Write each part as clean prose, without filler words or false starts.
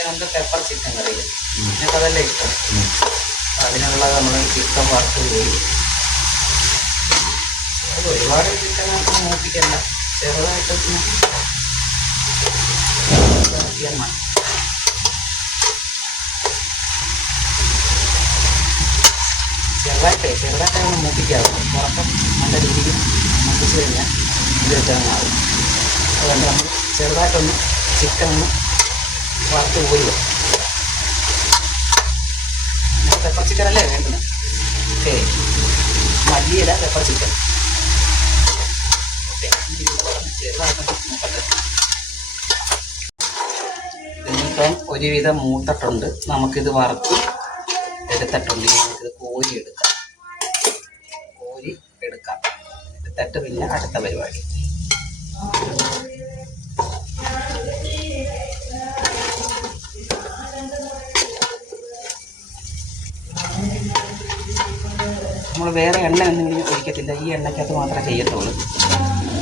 Chicken pepper chicken കറി നിങ്ങൾക്ക് അതെല്ലാം ഇഷ്ടം. അതിനുള്ള നമ്മൾ ചിക്കൻ വറുത്ത് പോയി അത് ഒരുപാട് ചിക്കനൊക്കെ മൂപ്പിക്കണ്ട, ചെറുതായിട്ട് മതി. ചെറുതായിട്ടാണ് മൂപ്പിക്കാറ്. ഉറക്കം നല്ല രീതിയിൽ മൂപ്പിച്ച് കഴിഞ്ഞാൽ ഇത് വെച്ചാകും. അതുകൊണ്ട് നമ്മൾ ചെറുതായിട്ടൊന്ന് ചിക്കൻ ഒന്ന് വറുത്ത് പോയി. പെപ്പർ ചിക്കനല്ലേ വേണ്ടത്? ഓക്കെ, മല്ലിയില പെപ്പർ ചിക്കൻ. ഓക്കെ, ചെറുതായിട്ടൊന്ന് മൂക്കട്ടെ. ഇനിയിപ്പം ഒരുവിധം മൂത്തിട്ടുണ്ട്. നമുക്കിത് വറുത്ത് എടുത്തിട്ടുണ്ട്. നമുക്കിത് കോരി എടുക്കാം. എടുത്തിട്ട് പിന്നെ അടുത്ത പരിപാടി. നമ്മൾ വേറെ എണ്ണ ഒന്നും ഒഴിക്കത്തില്ല, ഈ എണ്ണയ്ക്കകത്ത് മാത്രമേ ചെയ്യത്തുള്ളൂ.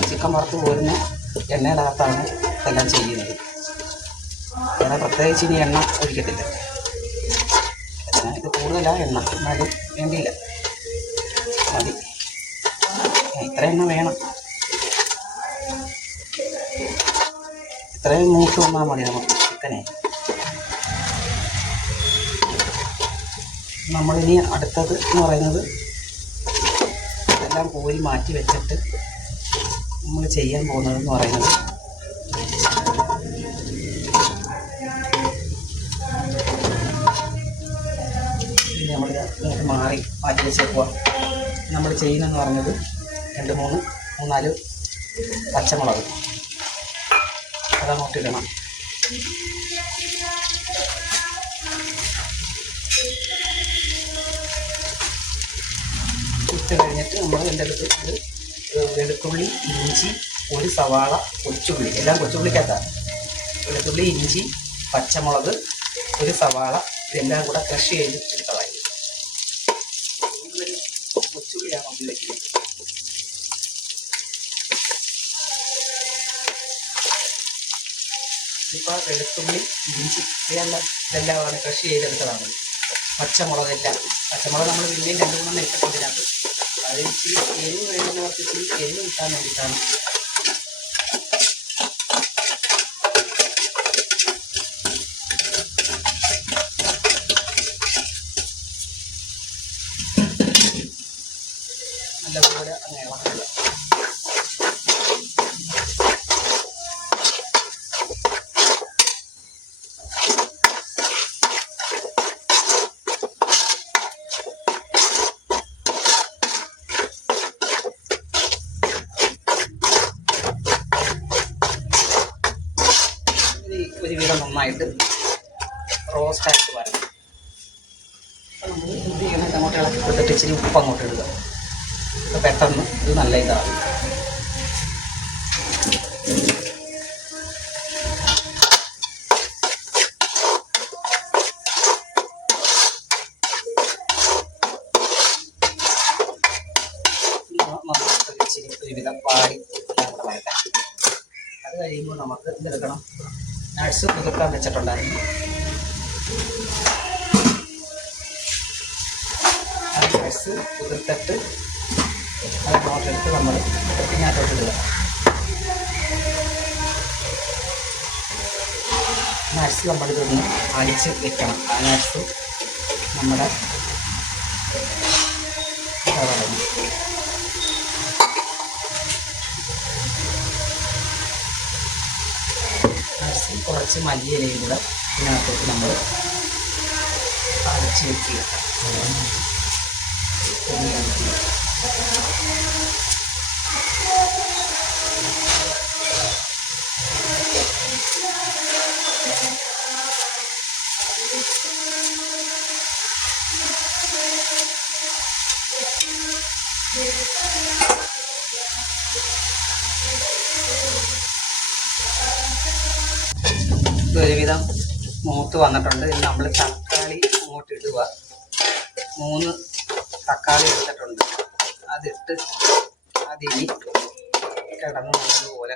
ചിക്കൻ വറുത്ത് പോരുന്ന എണ്ണയുടെ അകത്താണ് ഇതെല്ലാം ചെയ്യുന്നത്. വേറെ പ്രത്യേകിച്ച് ഇനി എണ്ണ ഒഴിക്കത്തില്ല. ഇത് കൂടുതലാണ് എണ്ണ, എന്നാലും വേണ്ടിയില്ല, മതി. ഇത്ര എണ്ണ വേണം, ഇത്രയും മൂത്ത് വന്നാൽ മതി നമുക്ക് ചിക്കനെ. നമ്മളിനി അടുത്തത് എന്ന് പറയുന്നത് ഇതെല്ലാം കോരി മാറ്റി വെച്ചിട്ട് നമ്മൾ ചെയ്യാൻ പോകുന്നതെന്ന് പറയുന്നത് നമ്മൾ മാറ്റി വെച്ചേക്കുക. നമ്മൾ ചെയ്യുന്നതെന്ന് പറഞ്ഞത് 2-3-4 പച്ചമുളക് അതങ്ങോട്ട് ഇടണം. ഇട്ട് കഴിഞ്ഞിട്ട് നമ്മൾ എൻ്റെ അടുത്ത് വെളുത്തുള്ളി, ഇഞ്ചി, ഒരു സവാള, കൊച്ചുള്ളി, എല്ലാം കൊച്ചുള്ളിക്കകത്താണ്. വെളുത്തുള്ളി, ഇഞ്ചി, പച്ചമുളക്, ഒരു സവാള, ഇതെല്ലാം കൂടെ ക്രഷ് ചെയ്ത് എടുത്തതായി. കൊച്ചുള്ളിയാണ് ഉപയോഗിക്കുന്നത്. ഇപ്പോൾ വെളുത്തുള്ളി, ഇഞ്ചി ഇതെല്ലാമാണ് ക്രഷ് ചെയ്തെടുത്തതാണ്. പച്ചമുളക് നമ്മൾ പിന്നെയും 2-3 ഇട്ടിട്ടുണ്ടിനകത്ത്. അത് ഇച്ചിരി എരിവ് വേണ്ടുന്നവർക്ക് ഇച്ചിരി എരിവ് കിട്ടാൻ വേണ്ടിയിട്ടാണ്. നല്ലപോലെ അങ്ങനെ ഇളക്കുക. ഒരുവിധം നന്നായിട്ട് റോസ്റ്റായിട്ട് വരണം. അപ്പോൾ നമ്മൾ എന്ത് ചെയ്യണം, അങ്ങോട്ട് ഇളക്കി കൊടുത്തിട്ട് ഇച്ചിരി ഉപ്പ് അങ്ങോട്ട് ഇടുക. അപ്പോൾ പെട്ടെന്ന് ഇത് നല്ല ഇതാകും. ഇച്ചിരി ഒരുവിധം പാടി വരട്ടെ. അത് കഴിയുമ്പോൾ നമുക്ക് ഇതെടുക്കണം. നട്ട്സ് കുതിർക്കാൻ വെച്ചിട്ടുണ്ടായിരുന്നു. ആ നട്ട്സ് കുതിർത്തിട്ട് അതിനോട്ടെടുത്ത് നമ്മൾ ഇതിനകത്തോട്ട് ഇടുക. നട്ട്സ് നമ്മളിതൊന്ന് അടിച്ച് വെക്കണം. ആ നട്ട്സ് നമ്മുടെ കുറച്ച് മല്ലിയിലയും കൂടെ ഇതിനകത്തോട്ട് നമ്മൾ അരച്ച് വെക്കുക. ഒരുവിധം മൂത്ത് വന്നിട്ടുണ്ട്. ഇനി നമ്മൾ തക്കാളി അങ്ങോട്ട് ഇടുക. 3 തക്കാളി എടുത്തിട്ടുണ്ട്. അതിട്ട് അതിനി കിടന്ന് നല്ലതുപോലെ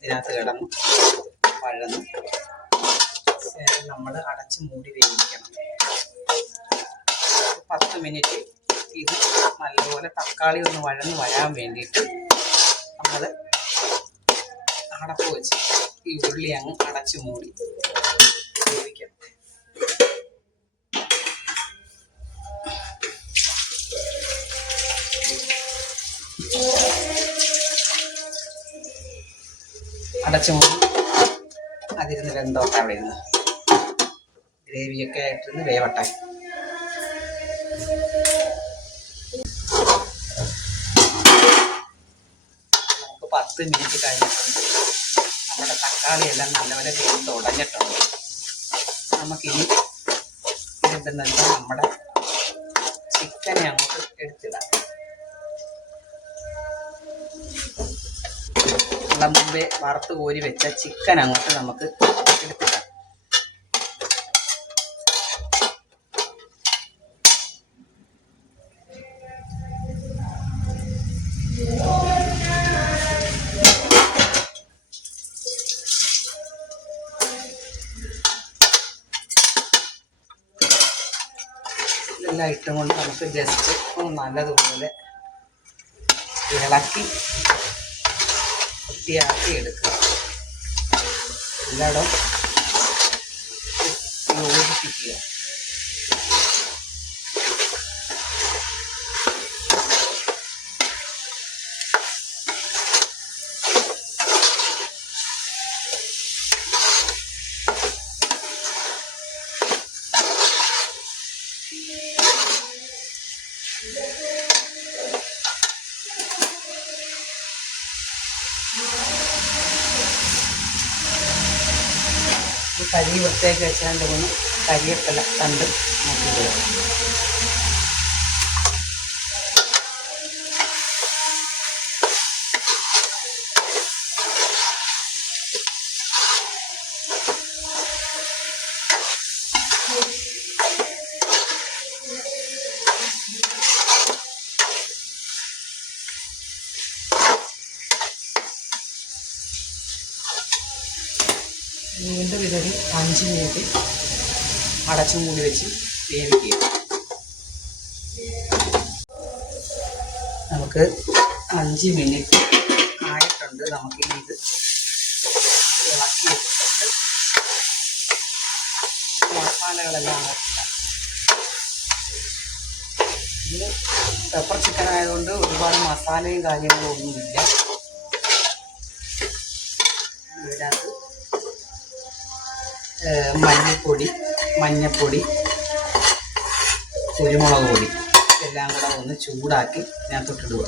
ഇതിനകത്ത് കിടന്ന് വഴന്ന് ശേഷം നമ്മൾ അടച്ച് മൂടി വേവിക്കണം. 10 മിനിറ്റ് ഇത് നല്ലപോലെ തക്കാളി ഒന്ന് വഴന്ന് വരാൻ വേണ്ടിയിട്ട് നമ്മൾ അടപ്പ് വെച്ച് ഈ ഉള്ളി അങ്ങ് അടച്ച് മൂടി വേവിക്കണം. അടച്ചു മൂടി അതിരുന്ന് വെന്തോട്ടെ. അവിടെ ഇരുന്ന് ഗ്രേവിയൊക്കെ ആയിട്ടിരുന്ന് വേവട്ടെ. നമുക്ക് 10 മിനിറ്റ് കഴിഞ്ഞിട്ടുണ്ട്. നമ്മുടെ തക്കാളിയെല്ലാം നല്ലപോലെ വേവ് ഉടഞ്ഞിട്ടുണ്ട്. നമുക്കിനി എന്തെന്ന് വെച്ചാൽ നമ്മുടെ ചിക്കനെ അങ്ങോട്ട് എടുത്തിടാം. മുമ്പേ വറുത്ത് കോരി വെച്ച ചിക്കൻ അങ്ങോട്ട് നമുക്ക് എടുത്തിടാം. ഇതെല്ലാം ഇട്ടുകൊണ്ട് നമുക്ക് ജസ്റ്റ് നല്ലതുപോലെ ഇളക്കി വൃത്തിയാക്കി എടുക്കുക. എല്ലായിടം യോജിപ്പിക്കുക. കരി വൃത്തിയാക്കി വെച്ചാണ്ട് ഒന്ന് കരിയപ്പല കണ്ട് നോക്കിയിടുക. വീണ്ടും ഇതൊരു 5 മിനിറ്റ് അടച്ചും മൂടി വെച്ച് വേവിക്കുക. നമുക്ക് 5 മിനിറ്റ് ആയിട്ടുണ്ട്. നമുക്ക് ഇത് ഇളക്കി എടുത്തിട്ട് മസാലകളെല്ലാം ഇത് പെപ്പർ ചിക്കൻ ആയതുകൊണ്ട് ഒരുപാട് മസാലയും കാര്യങ്ങളും ഒന്നുമില്ല. ഇതിനകത്ത് മല്ലിപ്പൊടി, മഞ്ഞൾപ്പൊടി, കുരുമുളക് പൊടി ഇതെല്ലാം കൂടെ ഒന്ന് ചൂടാക്കി ഇതിനകത്തോട്ടിടുക.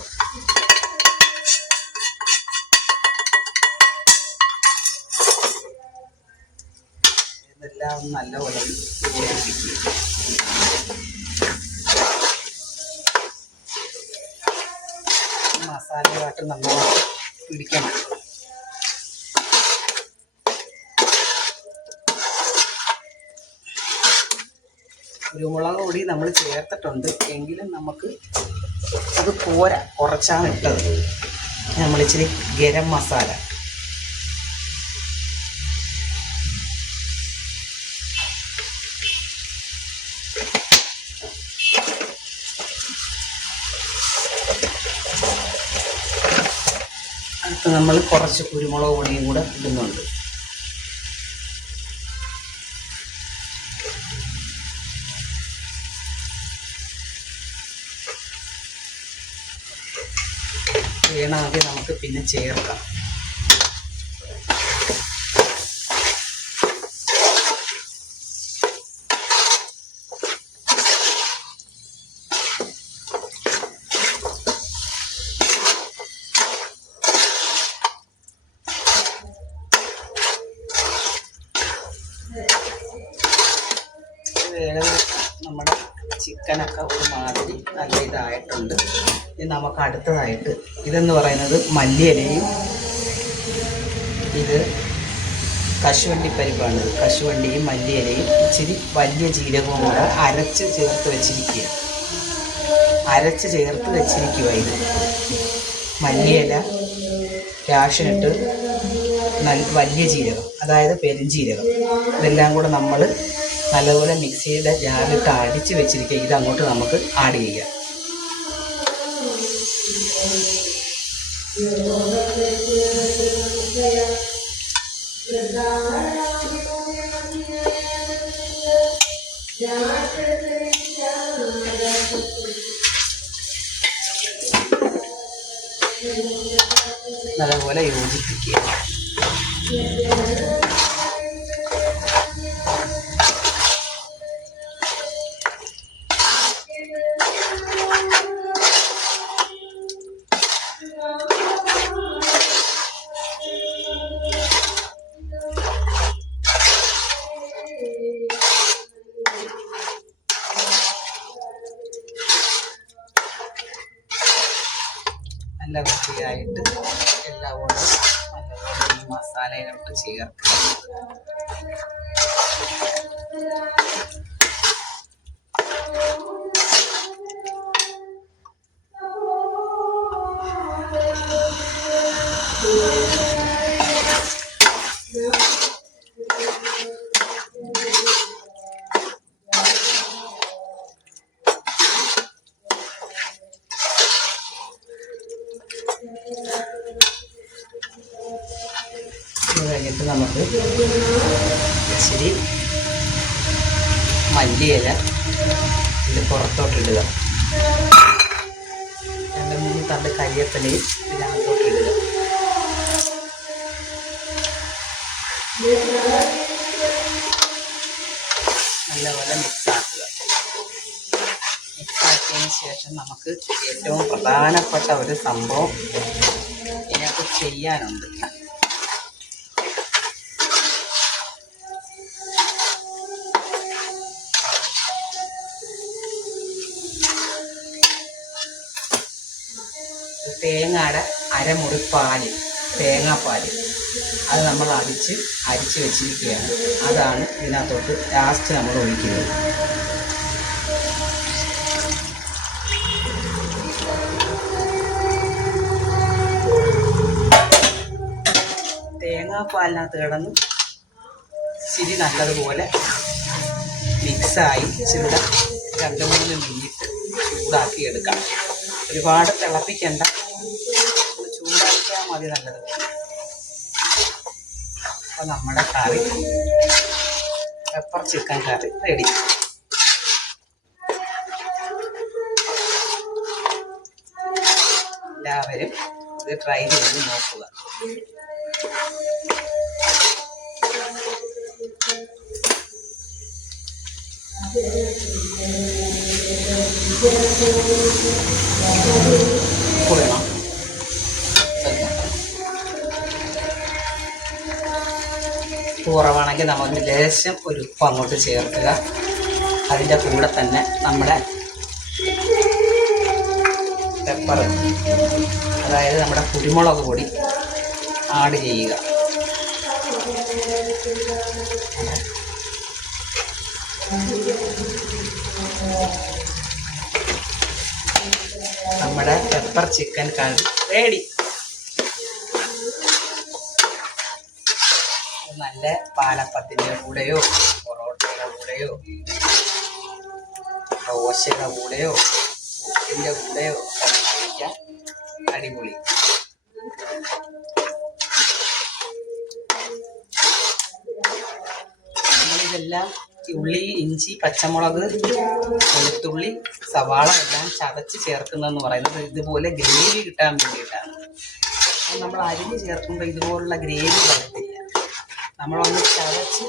ഇതെല്ലാം നല്ലപോലെ ചൂടാക്കിക്കുക. മസാലയായിട്ട് നന്നായിട്ട് പിടിക്കണം. കുരുമുളക് പൊടി നമ്മൾ ചേർത്തിട്ടുണ്ട് എങ്കിലും നമുക്ക് അത് പോരാ, കുറച്ചാണ് ഇട്ടത്. നമ്മളിച്ചിരി ഗരം മസാല, അടുത്ത് നമ്മൾ കുറച്ച് കുരുമുളക് പൊടിയും കൂടെ ഇടുന്നുണ്ട്. വേണമെങ്കിൽ നമുക്ക് പിന്നെ ചേർക്കാം. നമ്മുടെ ചിക്കനൊക്കെ ഒരു മാതിരി നല്ല ഇതായിട്ടുണ്ട്. ഇനി നമുക്ക് അടുത്തതായിട്ട് ഇതെന്ന് പറയുന്നത് മല്ലിയിലയും ഇത് കശുവണ്ടിപ്പരിപ്പാണ്. കശുവണ്ടിയും മല്ലിയിലയും ഇച്ചിരി വലിയ ജീരകവും കൂടെ അരച്ച് ചേർത്ത് വെച്ചിരിക്കുക. ഇത് മല്ലിയില, കാഷ്നട്ട്, വലിയ ജീരകം, അതായത് പെരുംജീരകം, ഇതെല്ലാം കൂടെ നമ്മൾ നല്ലപോലെ മിക്സിയുടെ ജാറിലിട്ട് അടിച്ച് വെച്ചിരിക്കുക. ഇതങ്ങോട്ട് നമുക്ക് ആഡ് ചെയ്യാം. നല്ലപോലെ യോജിപ്പിക്കുക. നല്ല വൃത്തിയായിട്ട് എല്ലാം കൂടെ നല്ലപോലെ ഈ മസാലയിലോട്ട് ചേർക്കുക. കഴിഞ്ഞിട്ട് നമുക്ക് ഇച്ചിരി മല്ലിയില ഇത് പുറത്തോട്ടിടുക. 2-3 തണ്ട് കരിയേപ്പിലയും ഇതിനകത്തോട്ടിടുക. നല്ലപോലെ മിക്സാക്കുക. മിക്സാക്കിയതിന് ശേഷം നമുക്ക് ഏറ്റവും പ്രധാനപ്പെട്ട ഒരു സംഭവം ഇതിനകത്ത് ചെയ്യാനുണ്ട്. തേങ്ങയുടെ അരമുറി പാല്, തേങ്ങാപ്പാൽ, അത് നമ്മൾ അരിച്ച് വെച്ചിരിക്കുകയാണ്. അതാണ് ഇതിനകത്തോട്ട് ലാസ്റ്റ് നമ്മൾ ഒഴിക്കുന്നത്. തേങ്ങാപ്പാലിനകത്ത് കിടന്ന് ഇച്ചിരി നല്ലതുപോലെ മിക്സായി ഇച്ചിരി 2-3 മിനിറ്റ് ചൂടാക്കി എടുക്കാം. ഒരുപാട് തിളപ്പിക്കണ്ട, ചൂടാക്കിയാൽ മതി നല്ലത്. അപ്പോൾ നമ്മുടെ കറി, പെപ്പർ ചിക്കൻ കറി റെഡി. എല്ലാവരും ഇത് ട്രൈ ചെയ്ത് നോക്കുക. വേണം കുറവാണെങ്കിൽ നമുക്ക് ലേശം ഒരു ഉപ്പ് അങ്ങോട്ട് ചേർക്കുക. അതിൻ്റെ കൂടെ തന്നെ നമ്മുടെ പെപ്പർ, അതായത് നമ്മുടെ കുരുമുളക് പൊടി ആഡ് ചെയ്യുക. നമ്മുടെ പെപ്പർ ചിക്കൻ കറി റെഡി. നല്ല പാലപ്പത്തിൻ്റെ കൂടെയോ പൊറോട്ടയുടെ കൂടെയോ ദോശയുടെ കൂടെയോ പുട്ടിൻ്റെ കൂടെയോ കഴിക്കാം. അടിപൊളി. നമ്മളിതെല്ലാം ഉള്ളി, ഇഞ്ചി, പച്ചമുളക്, വെളുത്തുള്ളി, സവാള എല്ലാം ചതച്ച് ചേർക്കുന്നതെന്ന് പറയുന്നത് ഇതുപോലെ ഗ്രേവി കിട്ടാൻ വേണ്ടിയിട്ടാണ്. അപ്പോൾ നമ്മൾ അരിഞ്ഞ് ചേർക്കുമ്പോൾ ഇതുപോലുള്ള ഗ്രേവി വരത്തില്ല. നമ്മളൊന്ന് ചതച്ച്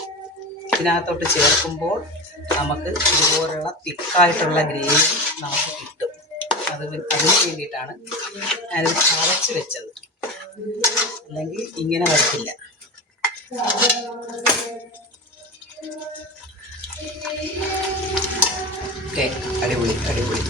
ഇതിനകത്തോട്ട് ചേർക്കുമ്പോൾ നമുക്ക് ഇതുപോലുള്ള തിക്കായിട്ടുള്ള ഗ്രേവി നമുക്ക് കിട്ടും. അതിന് വേണ്ടിയിട്ടാണ് ഞാനിത് ചതച്ച് വെച്ചത്. അല്ലെങ്കിൽ ഇങ്ങനെ വരത്തില്ല. ഓക്കെ, അടിപൊളി അടിപൊളി.